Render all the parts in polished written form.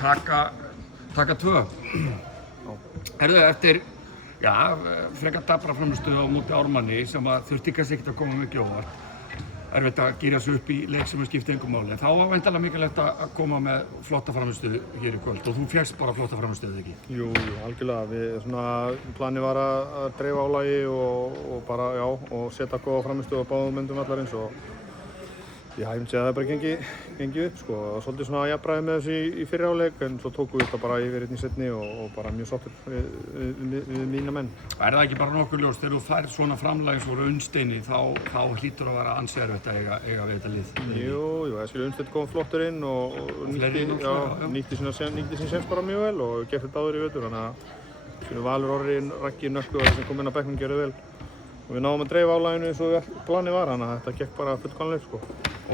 taka tvö. Herðu, eftir, frekar dapra frammistöðu á móti Ármanni sem að þurfti kannski ekkert að koma mikið óvart. Erfitt að gíra sig upp í leik sem skipti engu máli. En þá var væntanlega mikilvægt að koma með flotta frammistöðu hér í kvöld og þú fékkst bara flotta frammistöðu, ekki? Jú, algjörlega. Planið var að dreifa álagi og bara, og setja góða frammistöðu á báðum endum vallarins og ég myndi segja að það bara gengi upp, sko. Það var svolítið svona jafnræði með þessu í fyrri hálfleik en svo tókum við þetta bara yfir í seinni og bara mjög sáttur við mína menn. Er það ekki bara nokkuð ljóst, þegar þú færð svona framlag eins og Unnsteini þá hlýtur að vera ansi erfitt að eiga við þetta lið? Jú, Unnsteinn kom flottur inn og nýtti sín séns bara mjög vel og gert þetta áður í vetur, þannig að Valur Orri, Raggi, Nökkvi og sem kom inn á bekknum gerðu vel. Og við náðum að dreifa álaginu eins og planið var, þannig að þetta gekk bara fullkomlega upp, sko.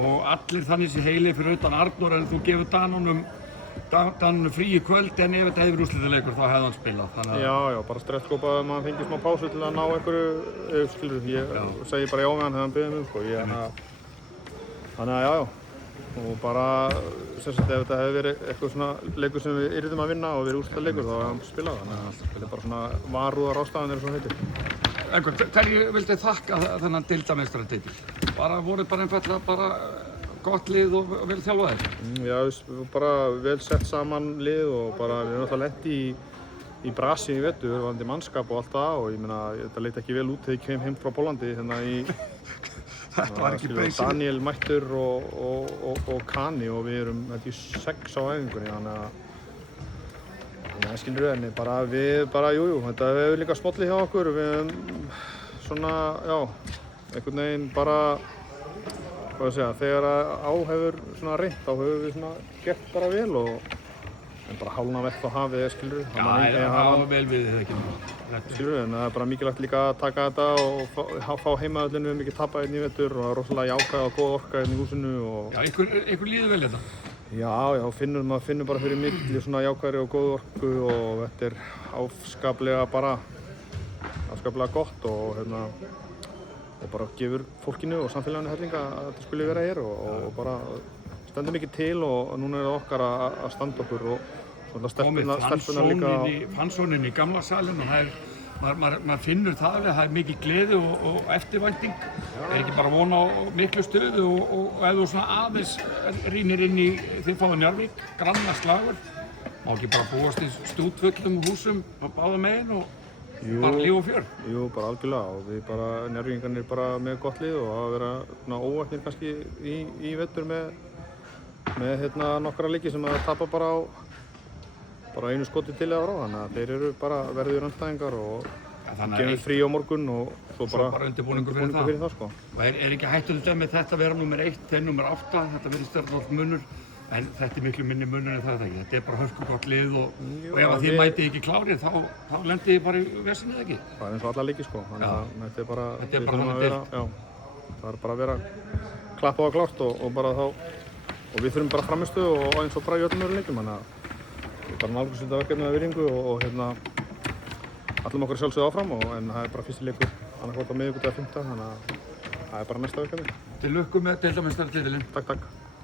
Og allir þannig sé heili fyrir utan Arnór en þú gefur Danunum frí í kvöld en ef þetta hefur úrslitaleikur þá hefði hann spilað. Já, bara stresskópað að maður fengi smá pásu til að ná einhverju, skilur, ég segi bara já með hann þegar hann biður mig, sko. Þannig að og bara, ef þetta hefði verið eitthvað svona leikur sem við yrðum að vinna og verið úrslitaleikur þá hefði hann spilað, þannig að þetta er bara svona varúðarástæðanir eins og heitir. Hverju vildu þakka þennan deildarmeistaratitil? Voru bara einfaldlega gott lið og vel þjálfaðir? Já, bara vel sett saman lið og bara við erum alltaf lent í brasi í vetur, varðandi mannskap og allt það og ég meina þetta leit ekki vel út þegar ég kem heim frá Póllandi Þetta var ekki basic. Daniel mættur og Kani og við erum 6 á æfingunni, þannig að skilur við henni, þetta hefur líka smollið hjá okkur, við svona, einhvern veginn bara, þegar á hefur svona reynt, þá hefur við svona gert bara vel en bara hálna vekk á hafið, skilur við. Það var vel við þið ekki. Skilur við, en það er bara mikilvægt líka að taka þetta og fá heimavöllin, við mikið tapað hérna í vetur og rosalega jákvæð og góð orka hérna í húsinu og... Já, ykkur líður vel þetta? Já, maður finnur bara fyrir milli svona jákvæðri og góð orku og þetta er afskaplega gott og bara gefur fólkinu og samfélaginu hellinga að þetta skuli vera hér og bara stendur mikið til og núna er það okkar að standa okkur og svona stelpuna líka. Fansónin í gamla salinn og maður finnur það alveg, það er mikið gleði og eftirvænting. Það er ekki bara von á miklu stöðu og ef þú svona aðeins rýnir inn í þið fáið Njarðvík, granna slagur, má ekki bara búast í stútfullum húsum á báða megin og bara líf og fjör. Jú, bara algjörlega og við bara, Njarðvíkingarnir bara með gott lið og að vera svona óvætnir kannski í vetur með nokkra leiki sem að tapa bara einu skoti til eða frá, þannig að þeir eru bara verður andstæðingar og gefum frí á morgun og svo bara undirbúningur fyrir það, sko. Og er ekki hættulegt með þetta vera númer 1, þeir númer 8, þetta virðist vera munur, en þetta er miklu minni munur en það ekki. Þetta er bara hörkugott lið og ef þið mætið ekki klárið þá lendið þið bara í vesinu, eða ekki? Það er eins og alla leiki, sko, þannig að þetta er bara þannig deilt. Það er bara að vera klappað og klárt og við þurfum bara framistöðu og eins og bara í öllum öðrum leikjum, þannig að við bara nálgumst þetta verkefni með virðingu og ætlum okkur sjálfsögðu áfram en það er bara fyrsti leikur annað hvort á miðvikudag eða 5. þannig að það er bara næsta verkefni. Til lukku með deildarmeistaratitilinn. Takk.